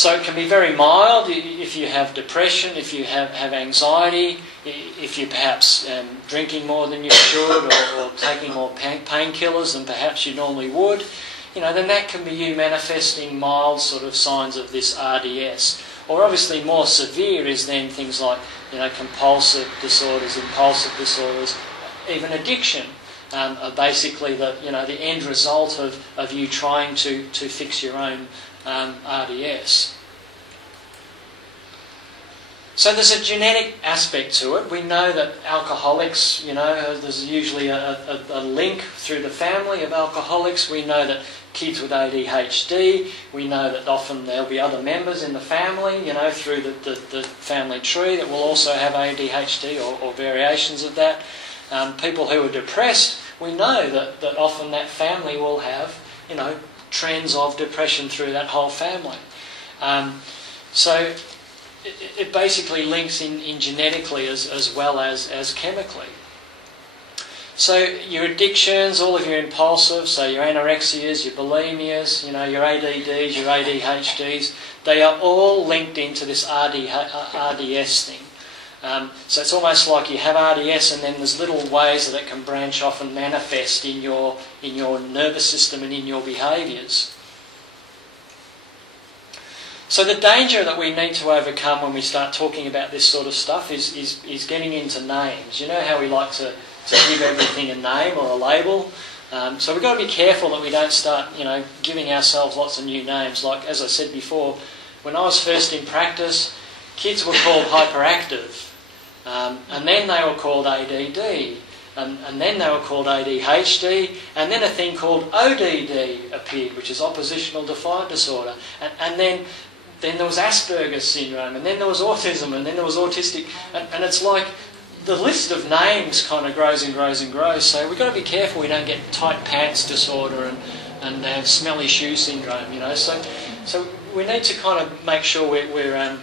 So it can be very mild if you have depression, if you have anxiety, if you're perhaps drinking more than you should, or taking more painkillers than perhaps you normally would. Then that can be you manifesting mild sort of signs of this RDS. Or obviously more severe is then things like compulsive disorders, impulsive disorders, even addiction. Are basically the end result of you trying to fix your own RDS. So there's a genetic aspect to it. We know that alcoholics, there's usually a link through the family of alcoholics. We know that kids with ADHD, we know that often there'll be other members in the family, through the family tree that will also have ADHD or variations of that. People who are depressed, we know that often that family will have, trends of depression through that whole family. So it basically links in genetically as well as chemically. So your addictions, all of your impulsives, so your anorexias, your bulimias, your ADDs, your ADHDs, they are all linked into this RDS thing. So it's almost like you have RDS and then there's little ways that it can branch off and manifest in your nervous system and in your behaviours. So the danger that we need to overcome when we start talking about this sort of stuff is getting into names. You know how we like to give everything a name or a label? So we've got to be careful that we don't start, giving ourselves lots of new names. Like, as I said before, when I was first in practice, kids were called hyperactive. And then they were called ADD, and then they were called ADHD, and then a thing called ODD appeared, which is oppositional defiant disorder, and then there was Asperger's syndrome, and then there was autism, and then there was autistic, and it's like the list of names kind of grows and grows and grows. So we've got to be careful we don't get tight pants disorder and smelly shoe syndrome. So we need to kind of make sure we're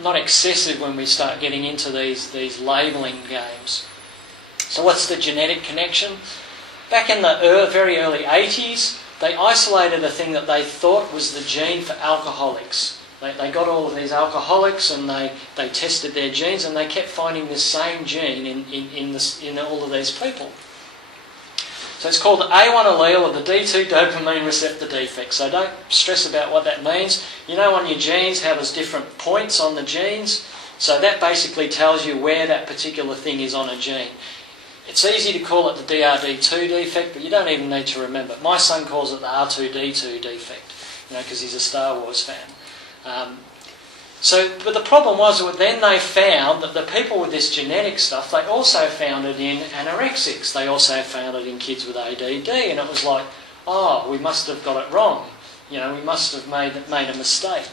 not excessive when we start getting into these labelling games. So what's the genetic connection? Back in the very early 80s, they isolated a thing that they thought was the gene for alcoholics. They got all of these alcoholics and they tested their genes and they kept finding this same gene in all of these people. So it's called the A1 allele of the D2 dopamine receptor defect. So don't stress about what that means. On your genes how there's different points on the genes. So that basically tells you where that particular thing is on a gene. It's easy to call it the DRD2 defect, but you don't even need to remember. My son calls it the R2D2 defect, because he's a Star Wars fan. But the problem was that then they found that the people with this genetic stuff, they also found it in anorexics. They also found it in kids with ADD, and it was like, we must have got it wrong. We must have made a mistake.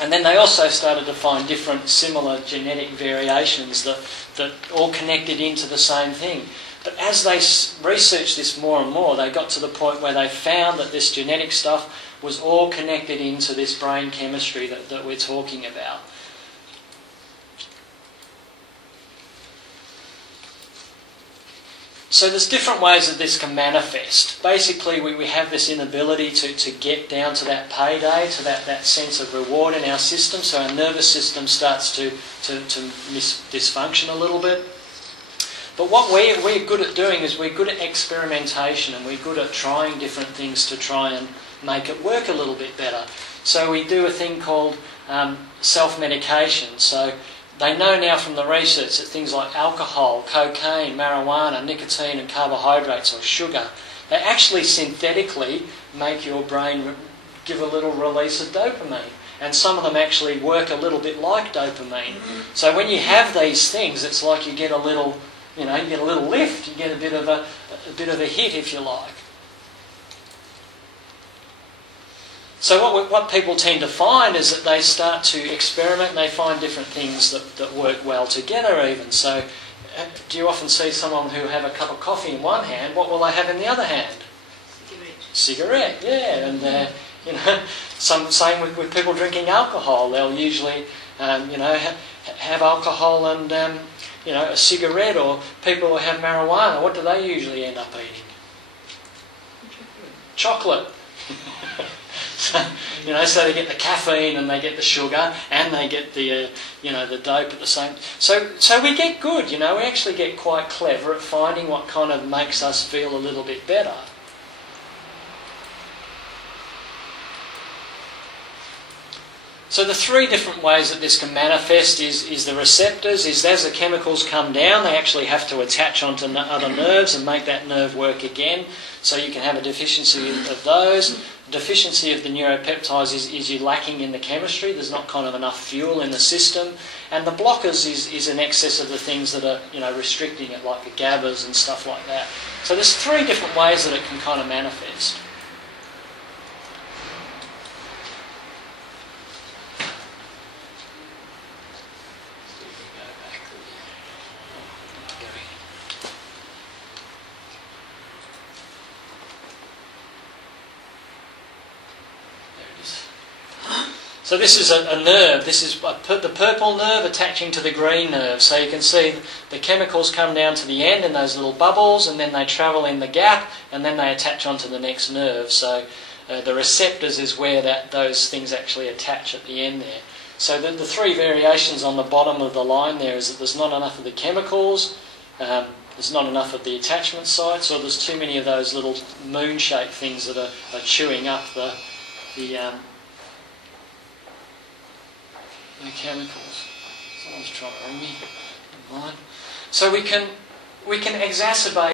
And then they also started to find different similar genetic variations that all connected into the same thing. But as they researched this more and more, they got to the point where they found that this genetic stuff was all connected into this brain chemistry that we're talking about. So there's different ways that this can manifest. Basically, we have this inability to get down to that payday, to that sense of reward in our system, so our nervous system starts to dysfunction a little bit. But what we're good at doing is we're good at experimentation, and we're good at trying different things to try and make it work a little bit better. So we do a thing called self-medication. So they know now from the research that things like alcohol, cocaine, marijuana, nicotine and carbohydrates or sugar, they actually synthetically make your brain give a little release of dopamine. And some of them actually work a little bit like dopamine. So when you have these things, it's like you get a little, you get a little lift, you get a bit of a hit, if you like. So what people tend to find is that they start to experiment and they find different things that work well together even. So do you often see someone who have a cup of coffee in one hand, what will they have in the other hand? Cigarette, yeah. And same with people drinking alcohol. They'll usually have alcohol and a cigarette, or people who have marijuana. What do they usually end up eating? Chocolate. You know, so they get the caffeine and they get the sugar and they get the the dope at the same. So we get good. You know, we actually get quite clever at finding what kind of makes us feel a little bit better. So the three different ways that this can manifest is the receptors, is as the chemicals come down, they actually have to attach onto other nerves and make that nerve work again. So you can have a deficiency of those. Deficiency of the neuropeptides is you're lacking in the chemistry, there's not kind of enough fuel in the system. And the blockers is an excess of the things that are restricting it, like the GABAs and stuff like that. So there's three different ways that it can kind of manifest. So this is a nerve. This is the purple nerve attaching to the green nerve. So you can see the chemicals come down to the end in those little bubbles, and then they travel in the gap, and then they attach onto the next nerve. So the receptors is where those things actually attach at the end there. So the three variations on the bottom of the line there is that there's not enough of the chemicals, there's not enough of the attachment sites, or there's too many of those little moon-shaped things that are chewing up the chemicals. Someone's trying to ring me. Never mind. So we can exacerbate